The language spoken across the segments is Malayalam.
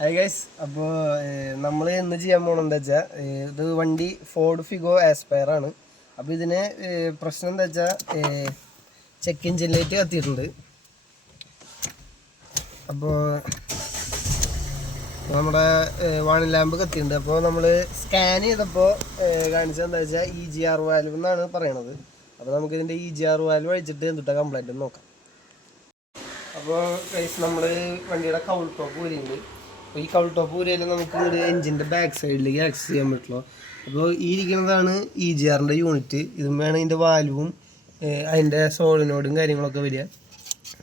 Hi guys. അപ്പോൾ നമ്മൾ ഇന്ന് ചെയ്യാൻ പോകണമെന്താ വെച്ചാൽ ഇത് വണ്ടി ഫോർഡ് ഫിഗോ ആസ്പയർ ആണ്. അപ്പോൾ ഇതിന് പ്രശ്നം എന്താ വെച്ചാൽ ചെക്ക് എഞ്ചിൻ ലൈറ്റ് കത്തിയിട്ടുണ്ട്. അപ്പോൾ നമ്മുടെ വാണിംഗ് ലാമ്പ് കത്തിയിട്ടുണ്ട്. അപ്പോൾ നമ്മൾ സ്കാൻ ചെയ്തപ്പോൾ കാണിച്ചത് എന്താ വെച്ചാൽ EGR വാൽവ് എന്നാണ് പറയണത്. അപ്പോൾ നമുക്കിതിൻ്റെ EGR വാൽവ് അഴിച്ചിട്ട് എന്തുട്ടാ കംപ്ലൈൻറ്റ് നോക്കാം. അപ്പോൾ ഗൈസ് നമ്മൾ വണ്ടിയുടെ കൗൾ ടോപ്പ് ഊരിയുണ്ട്. അപ്പോൾ ഈ കൗൾ ടോപ്പ് ഊരിയാലും നമുക്ക് ഇവിടെ എഞ്ചിൻ്റെ ബാക്ക് സൈഡിലേക്ക് ആക്സസ് ചെയ്യാൻ പറ്റുള്ളൂ. അപ്പോൾ ഈ ഇരിക്കുന്നതാണ് EGRൻ്റെ യൂണിറ്റ്. ഇതും വേണം ഇതിൻ്റെ വാൽവും അതിൻ്റെ സോളിനോടും കാര്യങ്ങളൊക്കെ വരിക.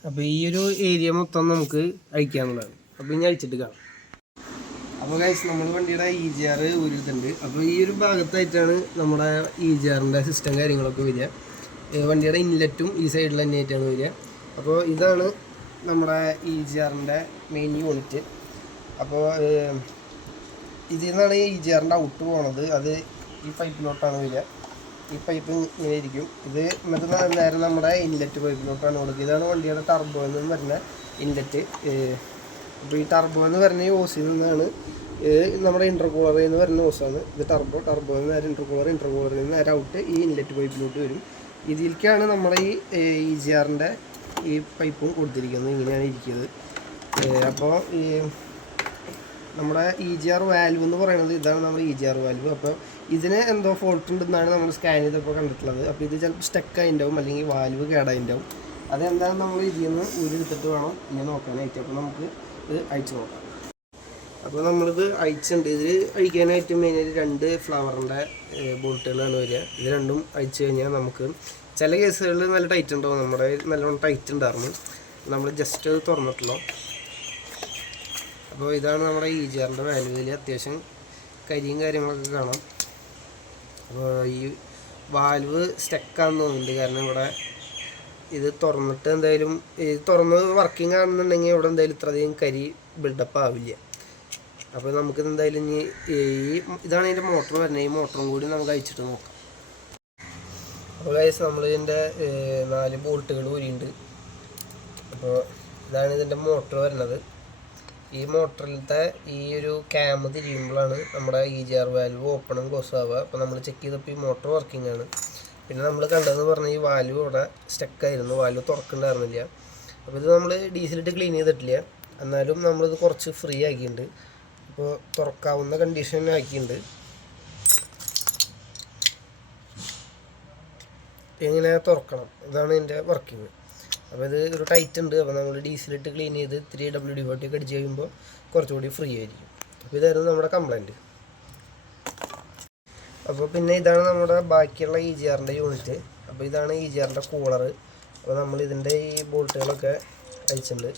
അപ്പോൾ ഈ ഒരു ഏരിയ മൊത്തം നമുക്ക് അഴിക്കാനുള്ളതാണ്. അപ്പോൾ ഇനി അഴിച്ചിട്ട് കാണാം. അപ്പോൾ ഗൈസ് നമ്മൾ വണ്ടിയുടെ EGR ഊരിയിട്ടുണ്ട്. അപ്പോൾ ഈ ഒരു ഭാഗത്തായിട്ടാണ് നമ്മുടെ EGRൻ്റെ സിസ്റ്റം കാര്യങ്ങളൊക്കെ വരിക. വണ്ടിയുടെ ഇൻലെറ്റും ഈ സൈഡിൽ തന്നെയായിട്ടാണ് വരിക. അപ്പോൾ ഇതാണ് നമ്മുടെ EGRൻ്റെ മെയിൻ യൂണിറ്റ്. അപ്പോൾ ഇതിൽ നിന്നാണ് EGRൻ്റെ ഔട്ട് പോണത്. അത് ഈ പൈപ്പിലോട്ടാണ് വരിക. ഈ പൈപ്പ് ഇങ്ങനെ ഇരിക്കും. ഇത് എന്നിട്ട് നേരെ നമ്മുടെ ഇൻലെറ്റ് പൈപ്പിലോട്ടാണ് കൊടുക്കുക. ഇതാണ് വണ്ടിയുടെ ടർബോ എന്ന് പറഞ്ഞ ഇൻലെറ്റ്. അപ്പോൾ ഈ ടർബോ എന്ന് പറഞ്ഞ ഈ ഓസിൽ നിന്നാണ് നമ്മുടെ ഇൻ്റർകൂളറിൽ നിന്ന് വരുന്ന ഓസാണ് ഇത്. ടർബോ നിന്ന് നേരെ ഇൻ്റർകൂളറിൽ നിന്ന് നേരെ ഔട്ട് ഈ ഇൻലെറ്റ് പൈപ്പിലോട്ട് വരും. ഇതിലേക്കാണ് നമ്മുടെ ഈ EGRൻ്റെ ഈ പൈപ്പും കൊടുത്തിരിക്കുന്നത്. ഇങ്ങനെയാണ് ഇരിക്കുന്നത്. അപ്പോൾ ഈ നമ്മുടെ EGR വാൽവ് എന്ന് പറയുന്നത് ഇതാണ് നമ്മുടെ EGR വാൽവ്. അപ്പോൾ ഇതിന് എന്തോ ഫോൾട്ട് ഉണ്ടെന്നാണ് നമ്മൾ സ്കാൻ ചെയ്തപ്പോൾ കണ്ടിട്ടുള്ളത്. അപ്പോൾ ഇത് ചിലപ്പോൾ സ്റ്റക്കായി ഉണ്ടാവും, അല്ലെങ്കിൽ വാൽവ് കേടായിട്ടുണ്ടാവും. അതെന്താണെന്ന് നമ്മൾ ഇതിൽ നിന്ന് ഊരിയെടുത്തിട്ട് വേണം ഇങ്ങനെ നോക്കാനായിട്ട്. അപ്പോൾ നമുക്ക് ഇത് അഴിച്ച് നോക്കാം. അപ്പോൾ നമ്മളിത് അഴിച്ചിട്ടുണ്ട്. ഇതിൽ അഴിക്കാനായിട്ട് മെയിനായിട്ട് 2 ഫ്ലവറിൻ്റെ ബോൾട്ടുകളാണ് വരിക. ഇത് രണ്ടും അഴിച്ചു കഴിഞ്ഞാൽ നമുക്ക് ചില കേസുകളിൽ നല്ല ടൈറ്റ് ഉണ്ടാവും. നമ്മുടെ നല്ലോണം ടൈറ്റ് ഉണ്ടായിരുന്നു. നമ്മൾ ജസ്റ്റ് അത് തുറന്നിട്ടുള്ളൂ. അപ്പോൾ ഇതാണ് നമ്മുടെ EGRൻ്റെ വാൽവിൽ അത്യാവശ്യം കരിയും കാര്യങ്ങളൊക്കെ കാണാം. അപ്പോൾ ഈ വാൽവ് സ്റ്റക്കാന്ന് തോന്നുന്നുണ്ട്. കാരണം ഇവിടെ ഇത് തുറന്നിട്ട് എന്തായാലും തുറന്ന് വർക്കിംഗ് ആണെന്നുണ്ടെങ്കിൽ ഇവിടെ എന്തായാലും ഇത്രയധികം കരി ബിൽഡപ്പ് ആവില്ല. അപ്പോൾ നമുക്കിത് എന്തായാലും ഇനി ഇതാണ് ഇതിൻ്റെ മോട്ടർ വരുന്നത്. ഈ മോട്ടറും കൂടി നമുക്ക് അയച്ചിട്ട് നോക്കാം. അപ്പോൾ ഗൈസ് നമ്മൾ ഇതിൻ്റെ 4 ബോൾട്ടുകൾ ഊരിയുണ്ട്. അപ്പോൾ ഇതാണ് ഇതിൻ്റെ മോട്ടർ വരുന്നത്. ഈ മോട്ടറിലത്തെ ഈ ഒരു ക്യാം തിരിയുമ്പോഴാണ് നമ്മുടെ EGR വാൽവ് ഓപ്പണും ക്ലോസും ആവുക. അപ്പോൾ നമ്മൾ ചെക്ക് ചെയ്തപ്പോൾ ഈ മോട്ടർ വർക്കിംഗ് ആണ്. പിന്നെ നമ്മൾ കണ്ടതെന്ന് പറഞ്ഞാൽ ഈ വാൽവ് ഇവിടെ സ്റ്റക്കായിരുന്നു, വാൽവ് തുറക്കുന്നുണ്ടായിരുന്നില്ല. അപ്പോൾ ഇത് നമ്മൾ ഡീസലിട്ട് ക്ലീൻ ചെയ്തിട്ടില്ല, എന്നാലും നമ്മളിത് കുറച്ച് ഫ്രീ ആക്കിയിട്ടുണ്ട്. അപ്പോൾ തുറക്കാവുന്ന കണ്ടീഷൻ ആക്കിയിട്ടുണ്ട്. ഇങ്ങനെ തുറക്കണം, ഇതാണ് ഇതിൻ്റെ വർക്കിംഗ്. അപ്പോൾ ഇത് ഒരു ടൈറ്റ് ഉണ്ട്. അപ്പോൾ നമ്മൾ ഡീസലിട്ട് ക്ലീൻ ചെയ്ത് 3WD-40 ഒക്കെ അടിച്ച് കഴിയുമ്പോൾ കുറച്ചുകൂടി ഫ്രീ ആയിരിക്കും. അപ്പോൾ ഇതായിരുന്നു നമ്മുടെ കംപ്ലൈൻറ്റ്. അപ്പോൾ പിന്നെ ഇതാണ് നമ്മുടെ ബാക്കിയുള്ള EGRൻ്റെ യൂണിറ്റ്. അപ്പോൾ ഇതാണ് EGRൻ്റെ കൂളർ. അപ്പോൾ നമ്മൾ ഇതിൻ്റെ ഈ ബോൾട്ടുകളൊക്കെ അഴിച്ചിട്ടുണ്ട്.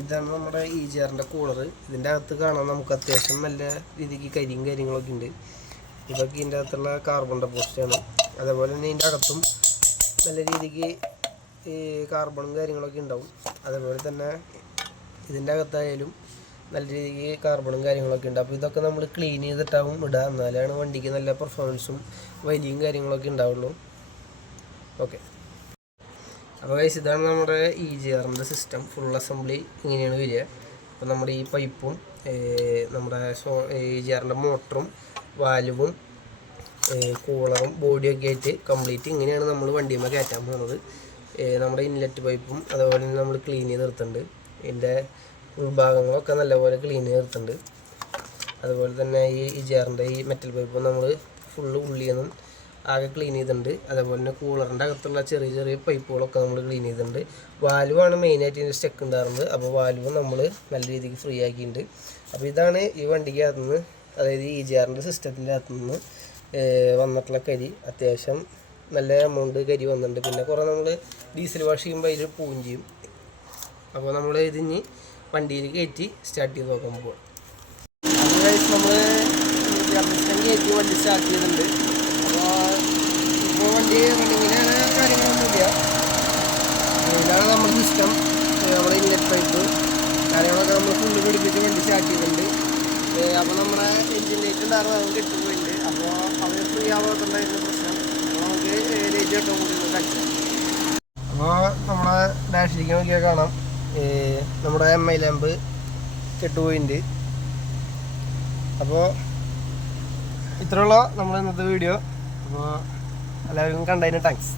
ഇതാണ് നമ്മുടെ EGRൻ്റെ കൂളർ. ഇതിൻ്റെ അകത്ത് കാണാൻ നമുക്ക് അത്യാവശ്യം നല്ല രീതിക്ക് കരിയും കാര്യങ്ങളൊക്കെ ഉണ്ട്. ഇതൊക്കെ ഇതിൻ്റെ അകത്തുള്ള കാർബൺ ഡെപ്പോസിറ്റാണ്. അതേപോലെ തന്നെ ഇതിൻ്റെ അകത്തും നല്ല രീതിക്ക് ഈ കാർബണും കാര്യങ്ങളൊക്കെ ഉണ്ടാവും. അതേപോലെ തന്നെ ഇതിൻ്റെ അകത്തായാലും നല്ല രീതിക്ക് കാർബണും കാര്യങ്ങളൊക്കെ ഉണ്ട്. അപ്പോൾ ഇതൊക്കെ നമ്മൾ ക്ലീൻ ചെയ്തിട്ടാവും ഇടുക, എന്നാലാണ് വണ്ടിക്ക് നല്ല പെർഫോമൻസും വലിയും കാര്യങ്ങളൊക്കെ ഉണ്ടാവുള്ളൂ. ഓക്കെ. അപ്പോൾ ഗൈസ് ഇതാണ് നമ്മുടെ EGRൻ്റെ സിസ്റ്റം. ഫുൾ അസംബ്ലി ഇങ്ങനെയാണ് വരിക. അപ്പോൾ നമ്മുടെ ഈ പൈപ്പും നമ്മുടെ EGRൻ്റെ മോട്ടറും വാൽവും കൂളറും ബോഡിയൊക്കെ ആയിട്ട് കംപ്ലീറ്റ് ഇങ്ങനെയാണ് നമ്മൾ വണ്ടിയുമ്പോൾ കയറ്റാൻ പോകുന്നത്. നമ്മുടെ ഇൻലെറ്റ് പൈപ്പും അതുപോലെ തന്നെ നമ്മൾ ക്ലീൻ ചെയ്ത് നിർത്തുന്നുണ്ട്. ഇതിൻ്റെ ഉൾഭാഗങ്ങളൊക്കെ നല്ലപോലെ ക്ലീൻ ചെയ്ത് നിർത്തുന്നുണ്ട്. അതുപോലെ തന്നെ ഈ EGRൻ്റെ ഈ മെറ്റൽ പൈപ്പും നമ്മൾ ഫുള്ള് ഉള്ളിയൊന്നും ആകെ ക്ലീൻ ചെയ്തിട്ടുണ്ട്. അതേപോലെ തന്നെ കൂളറിൻ്റെ അകത്തുള്ള ചെറിയ ചെറിയ പൈപ്പുകളൊക്കെ നമ്മൾ ക്ലീൻ ചെയ്തിട്ടുണ്ട്. വാൽവാണ് മെയിനായിട്ട് ഇതിൻ്റെ സ്റ്റക്ക് ഉണ്ടായിരുന്നത്. അപ്പോൾ വാൽവ് നമ്മൾ നല്ല രീതിക്ക് ഫ്രീ ആക്കിയിട്ടുണ്ട്. അപ്പോൾ ഇതാണ് ഈ വണ്ടിക്ക് അകത്തുനിന്ന്, അതായത് EGRൻ്റെ സിസ്റ്റത്തിൻ്റെ അകത്തുനിന്ന് വന്നിട്ടുള്ള കരി. അത്യാവശ്യം നല്ല എമൗണ്ട് കരി വന്നിട്ടുണ്ട്. പിന്നെ കുറേ നമ്മൾ ഡീസൽ വാഷ് ചെയ്യുമ്പോൾ അതിൽ പോവുകയും ചെയ്യും. അപ്പോൾ നമ്മൾ ഇതിന് വണ്ടിയിൽ കയറ്റി സ്റ്റാർട്ട് ചെയ്ത് നോക്കുമ്പോൾ നമ്മൾ കയറ്റി വണ്ടി സ്റ്റാർട്ട് ചെയ്തിട്ടുണ്ട്. അപ്പോൾ ഇപ്പോൾ വണ്ടി റണ്ണിങ്ങിന് കാര്യങ്ങളൊന്നുമില്ല. ഇതാണ് നമ്മുടെ സിസ്റ്റം. നമ്മുടെ ഇൻലെറ്റ് പൈപ്പ് കാര്യങ്ങളൊക്കെ നമ്മൾ ഫുള്ള് പിടിപ്പിച്ച് വണ്ടി സ്റ്റാർട്ട് ചെയ്തിട്ടുണ്ട്. അപ്പോൾ നമ്മുടെ എൻജിൻ ലൈറ്റ് ഉണ്ടായിരുന്നു, നമുക്ക് കിട്ടുന്നുണ്ട്. അപ്പോൾ അവർ ഫ്രീ ആവാത്തുണ്ടായിരുന്ന പ്രശ്നം. അപ്പോൾ നമുക്ക് ലൈറ്റ് കിട്ടാൻ കൂടി കഴിച്ചു. അപ്പോൾ നമ്മുടെ ഡാഷിലേക്ക് നോക്കിയാൽ കാണാം നമ്മുടെ MI ലാമ്പ് കെട്ടുപോയിട്ടുണ്ട്. അപ്പോൾ ഇത്രയുള്ള നമ്മുടെ ഇന്നത്തെ വീഡിയോ. അപ്പോൾ എല്ലാവർക്കും കണ്ടതിന് താങ്ക്സ്.